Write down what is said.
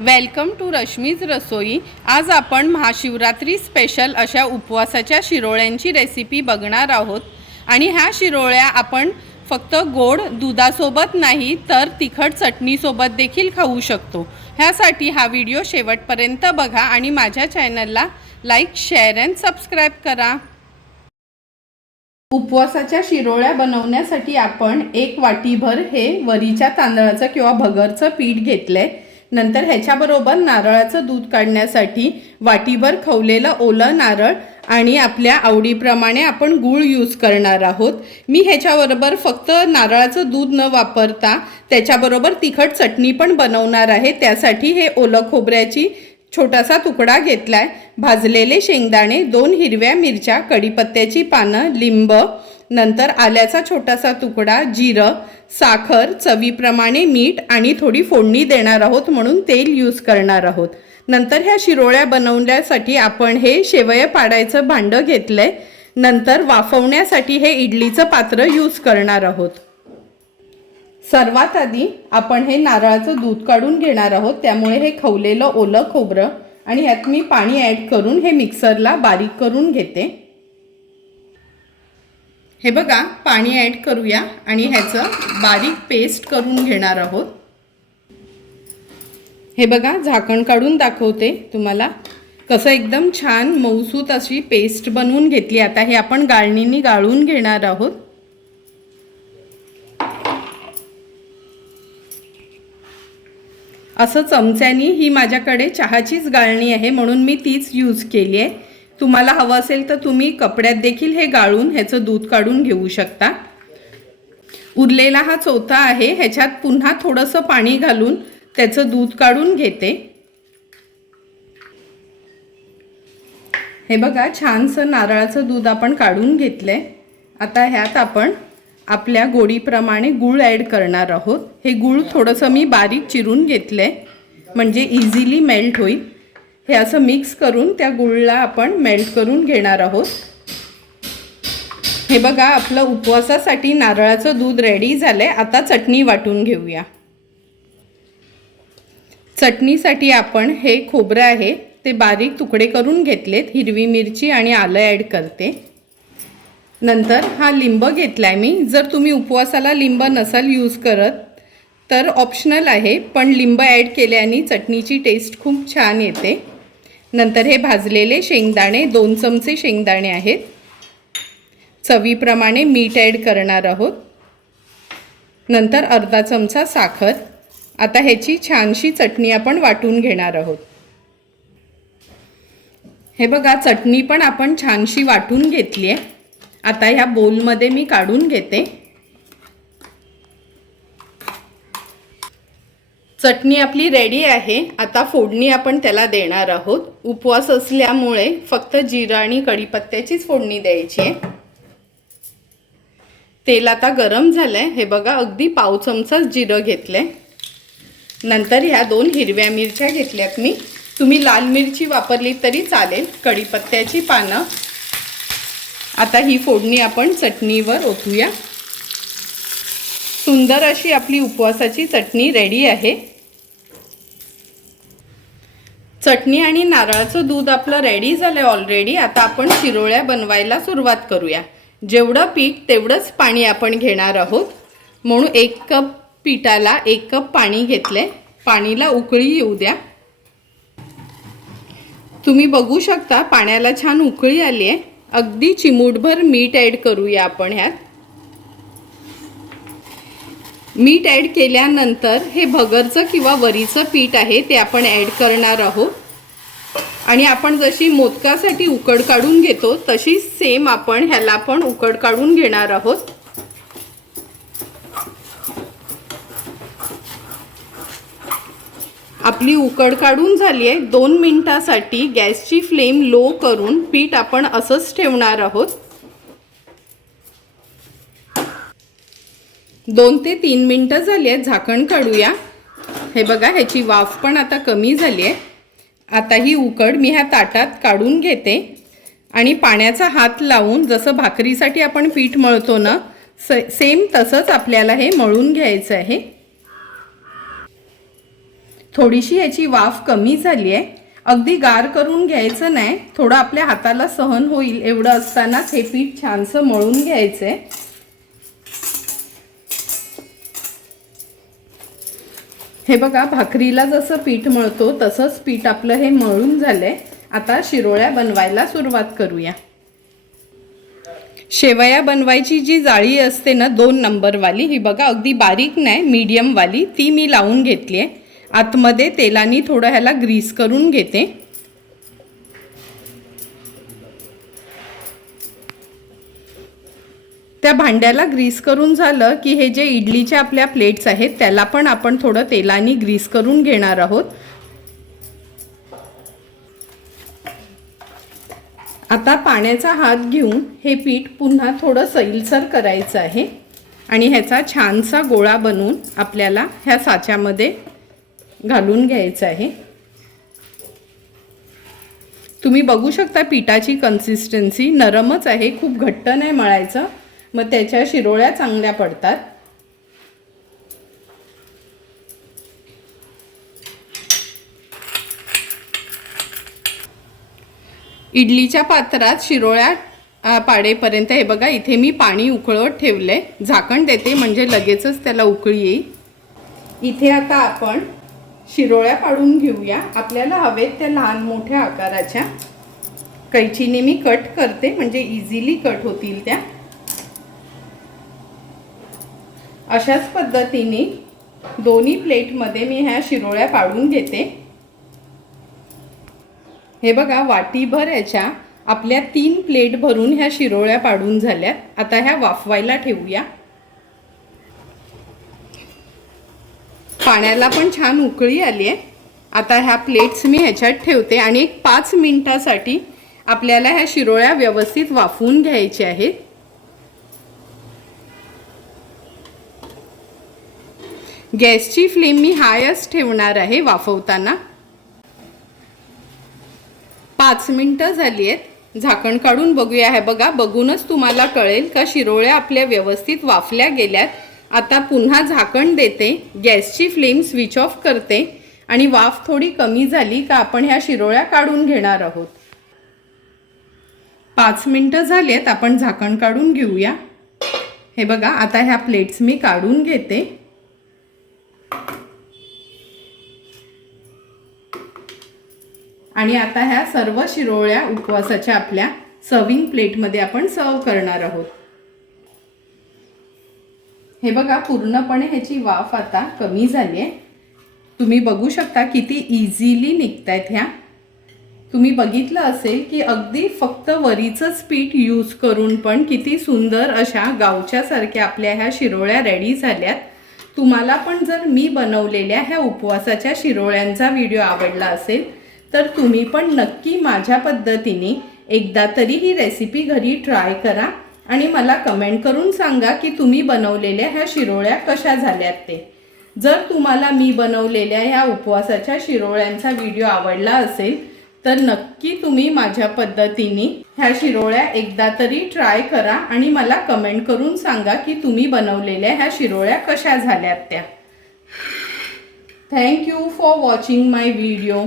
Welcome to Rashmi's रसोई. आज आपण Mahashivratri special अशा उपवासाच्या शिरोळ्यांची रेसिपी बघणार आहोत. आणि ह्या शिरोळ्या आपण फक्त गोड दुधासोबत नाही तर तिखट चटणीसोबत देखील खाऊ शकतो. ह्यासाठी हा व्हिडिओ शेवटपर्यंत बघा आणि माझ्या चॅनलला लाईक शेअर अँड सबस्क्राईब करा. उपवासाच्या शिरोळ्या बनवण्यासाठी आपण एक वाटीभर हे वरीच्या तांदळाचं किंवा भगरचं पीठ आहे नंतर ह्याच्याबरोबर नारळाचं दूध काढण्यासाठी वाटीभर खवलेलं ओलं नारळ आणि आपल्या आवडीप्रमाणे आपण गूळ यूज करणार आहोत. मी ह्याच्याबरोबर फक्त नारळाचं दूध न वापरता त्याच्याबरोबर तिखट चटणी पण बनवणार आहे. त्यासाठी हे ओलं खोबऱ्याची छोटासा तुकडा घेतलाय. भाजलेले शेंगदाणे दोन हिरव्या मिरच्या कढीपत्त्याची पानं लिंब नंतर आल्याचा छोटासा तुकडा जिरं साखर चवीप्रमाणे मीठ आणि थोडी फोडणी देणार आहोत म्हणून तेल यूज करणार आहोत. नंतर ह्या शिरोळ्या बनवण्यासाठी आपण हे शेवया पाडायचं भांडं घेतलंय. नंतर वाफवण्यासाठी हे इडलीचं पात्र यूज करणार आहोत. सर्वात आधी आपण हे नारळाचं दूध काढून घेणार आहोत. त्यामुळे हे खवलेलं ओलं खोबरं आणि ह्यात मी पाणी ॲड करून हे मिक्सरला बारीक करून घेते. हे बघा पाणी ॲड करूया आणि ह्याचं बारीक पेस्ट करून घेणार आहोत. हे बघा झाकण काढून दाखवते तुम्हाला. कसं एकदम छान मऊसूत अशी पेस्ट बनवून घेतली. आता हे आपण गाळणीने गाळून घेणार आहोत. असं चमच्यानी ही माझ्याकडे चहाचीच गाळणी आहे म्हणून मी तीच यूज केली आहे. तुम्हाला हवं असेल तर तुम्ही कपड्यात देखील हे गाळून ह्याचं दूध काढून घेऊ शकता. उरलेला हा चौथा आहे ह्याच्यात पुन्हा थोडंसं पाणी घालून त्याचं दूध काढून घेते. हे बघा छानसं नारळाचं दूध आपण काढून घेतलंय. आता ह्यात आपण आपल्या गोडीप्रमाणे गूळ ॲड करणार आहोत. हे गूळ थोडंसं मी बारीक चिरून घेतलं आहे म्हणजे इझिली मेल्ट होईल. हे असं मिक्स करून त्या गुळला आपण मेल्ट करून घेणार आहोत. हे बघा आपलं उपवासासाठी नारळाचं दूध रेडी झालं आहे आता चटणी वाटून घेऊया. चटणीसाठी आपण हे खोबरं आहे ते बारीक तुकडे करून घेतलेत. हिरवी मिरची आणि आलं ॲड करते. नंतर हा लिंब घेतला आहे मी. जर तुम्ही उपवासाला लिंब नसाल यूज करत तर ऑप्शनल आहे. पण लिंब ॲड केल्याने चटणीची टेस्ट खूप छान येते. नंतर हे भाजलेले शेंगदाणे दोन चमचे शेंगदाणे आहेत. चवीप्रमाणे मीठ ॲड करणार आहोत. नंतर अर्धा चमचा साखर. आता ह्याची छानशी चटणी आपण वाटून घेणार आहोत. हे बघा चटणी पण आपण छानशी वाटून घेतली आहे. आता ह्या बोलमध्ये मी काढून घेते. चटणी आपली रेडी आहे. आता फोडणी आपण त्याला देणार आहोत. उपवास असल्यामुळे फक्त जिरं आणि कढीपत्त्याचीच फोडणी द्यायची आहे. तेल आता गरम झालंय. हे बघा अगदी पाव चमचाच जिरं घेतलंय. नंतर ह्या दोन हिरव्या मिरच्या घेतल्यात मी. तुम्ही लाल मिरची वापरली तरी चालेल. कढीपत्त्याची पानं. आता ही फोडणी आपण चटणीवर ओतूया. सुंदर अशी आपली उपवासाची चटणी रेडी आहे. चटणी आणि नारळाचं दूध आपलं रेडी झालं ऑलरेडी आता आपण शिरोळ्या बनवायला सुरुवात करूया. जेवढं पीठ तेवढंच पाणी आपण घेणार आहोत. म्हणून एक कप पिठाला एक कप पाणी घेतले पाणीला उकळी येऊ द्या. तुम्ही बघू शकता पाण्याला छान उकळी आली आहे अगदी चिमूटभर मीठ ॲड करूया आपण ह्यात. मीठ ॲड केल्यानंतर हे भगरचं किंवा वरीचं पीठ आहे ते आपण ॲड करणार आहोत. आणि आपण जशी मोदकासाठी उकड काढून घेतो तशी सेम आपण ह्याला पण उकड काढून घेणार आहोत. आपली उकड काढून झाली आहे. दोन मिनिटासाठी गॅसची फ्लेम लो करून पीठ आपण असंच ठेवणार आहोत. दोन ते तीन मिनटं झाली आहेत झाकण काढूया. हे बघा ह्याची वाफ पण आता कमी झाली आहे. आता ही उकड मी ह्या ताटात काढून घेते. आणि पाण्याचा हात लावून जसं भाकरीसाठी आपण पीठ मळतो ना स सेम तसंच आपल्याला हे मळून घ्यायचं आहे. थोडीशी याची वाफ कमी झाली आहे. अगदी गार करून घ्यायचं नाही. थोडं आपल्या हाताला सहन होईल एवढं असतानाच हे पीठ छानसं मळून घ्यायचं आहे हे बघा भाकरीला जसं पीठ मळतो तसंच पीठ आपलं हे मळून झालं आहे आता शिरोळ्या बनवायला सुरुवात करूया. शेवया बनवायची जी जाळी असते ना दोन नंबरवाली ही बघा अगदी बारीक नाही मीडियमवाली ती मी लावून घेतली आहे आतमध्ये तेलाने थोडं ह्याला ग्रीस करून घेते. त्या भांड्याला ग्रीस करून झालं की हे जे इडलीच्या आपल्या प्लेट्स आहेत त्याला पण आपण थोडं तेलाने ग्रीस करून घेणार आहोत. आता पाण्याचा हात घेऊन हे पीठ पुन्हा थोडं सैलसर करायचं आहे आणि ह्याचा छानसा गोळा बनवून आपल्याला ह्या साच्यामध्ये घालून घ्यायचं आहे. तुम्ही बघू शकता पिठाची कन्सिस्टन्सी नरमच आहे खूप घट्ट नाही मळायचं. मग त्याच्या शिरोळ्या चांगल्या पडतात. इडलीच्या पात्रात शिरोळ्या पाडेपर्यंत हे बघा इथे मी पाणी उकळत ठेवलं आहे झाकण देते म्हणजे लगेचच त्याला उकळी येईल. इथे आता आपण शिरोळ्या पाडून घेऊया. आपल्याला हवेत त्या लहान मोठ्या आकाराच्या कैचीने मी कट करते म्हणजे इझिली कट होतील त्या. अशाच पद्धतीने दोन्ही प्लेटमध्ये मी ह्या शिरोळ्या पाडून घेते. हे बघा वाटीभर याच्या आपल्या तीन प्लेट भरून ह्या शिरोळ्या पाडून झाल्यात. आता ह्या वाफवायला ठेवूया. पाण्याला पण छान उकळी आली आहे. आता ह्या प्लेट्स मी ह्याच्यात ठेवते आणि एक पाच मिनिटासाठी आपल्याला ह्या शिरोळ्या व्यवस्थित वाफवून घ्यायच्या आहेत. गॅसची फ्लेम मी हायच ठेवणार आहे वाफवताना. पाच मिनटं झाली आहेत झाकण काढून बघूया. हे बघा बघूनच तुम्हाला कळेल का शिरोळ्या आपल्या व्यवस्थित वाफल्या गेल्यात. आता पुन्हा झाकण देते. गॅसची फ्लेम स्विच ऑफ करते. आणि वाफ थोडी कमी झाली का आपण ह्या शिरोळ्या काढून घेणार आहोत. पाच मिनटं झाली आहेत आपण झाकण काढून घेऊया. हे बघा आता ह्या प्लेट्स मी काढून घेते. आणि आता ह्या सर्व शिरोळ्या उपवासाच्या आपल्या सर्विंग प्लेटमध्ये आपण सर्व करणार आहोत. हे बघा पूर्णपणे ह्याची वाफ आता कमी झाली आहे तुम्ही बघू शकता किती इझिली निघतायत ह्या. तुम्ही बघितलं असेल की अगदी फक्त वरीचंच पीठ यूज करून पण किती सुंदर अशा गावच्यासारख्या आपल्या ह्या शिरोळ्या रेडी झाल्यात. तुम्हाला पण जर मी बनवलेल्या ह्या उपवासाच्या शिरोळ्यांचा व्हिडिओ आवडला असेल तर तुम्ही पण नक्की माझ्या पद्धतीने एकदा तरी ही रेसिपी घरी ट्राय करा आणि मला कमेंट करून सांगा की तुम्ही बनवलेल्या ह्या शिरोळ्या कशा झाल्यात ते. जर तुम्हाला मी बनवलेल्या ह्या उपवासाच्या शिरोळ्यांचा व्हिडिओ आवडला असेल तर नक्की तुम्ही माझ्या पद्धतीने ह्या शिरोळ्या एकदा तरी ट्राय करा आणि मला कमेंट करून सांगा की तुम्ही बनवलेल्या ह्या शिरोळ्या कशा झाल्यात त्या. Thank you for watching my video